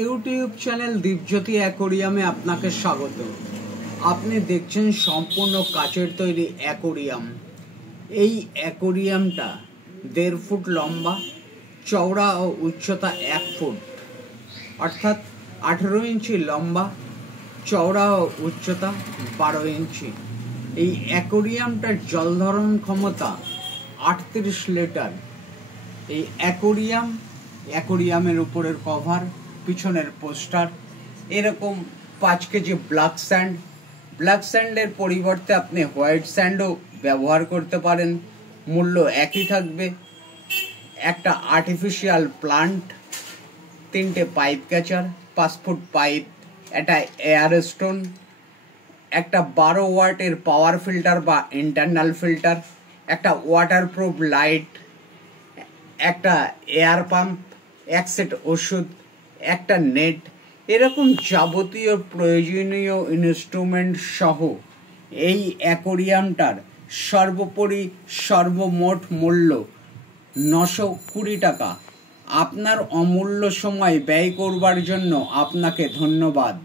YouTube channel Dipjyoti অ্যাকোরিয়ামে আপনাকে স্বাগত। আপনি দেখছেন সম্পূর্ণ কাচের তৈরি অ্যাকোরিয়াম। এই অ্যাকোরিয়ামটা 1.5 ফুট লম্বা, চওড়া ও উচ্চতা 1 ফুট, অর্থাৎ 18 ইঞ্চি লম্বা, চওড়া ও উচ্চতা 12 ইঞ্চি। এই অ্যাকোরিয়ামটার জল ধারণ ক্ষমতা 38 লিটার। এই অ্যাকোরিয়ামের উপরের কভার, পিছনের পোস্টার, এরকম 5 কেজি ব্ল্যাক স্যান্ডের পরিবর্তে আপনি হোয়াইট স্যান্ডও ব্যবহার করতে পারেন। মূল্য একই থাকবে। একটা আর্টিফিশিয়াল প্লান্ট, 3টে পাইপ ক্যাচার, 5 ফুট পাইপ, একটা এয়ার স্টোন, একটা 12 ওয়াটের পাওয়ার ফিল্টার বা ইন্টারনাল ফিল্টার, একটা ওয়াটারপ্রুফ লাইট, একটা এয়ার পাম্প, 1 সেট ওষুধ, একটা নেট, এরকম যাবতীয় প্রয়োজনীয় ইনস্ট্রুমেন্ট সহ এই অ্যাকোরিয়ামটার সর্বোপরি সর্বমোট মূল্য 920 টাকা। আপনার অমূল্য সময় ব্যয় করবার জন্য আপনাকে ধন্যবাদ।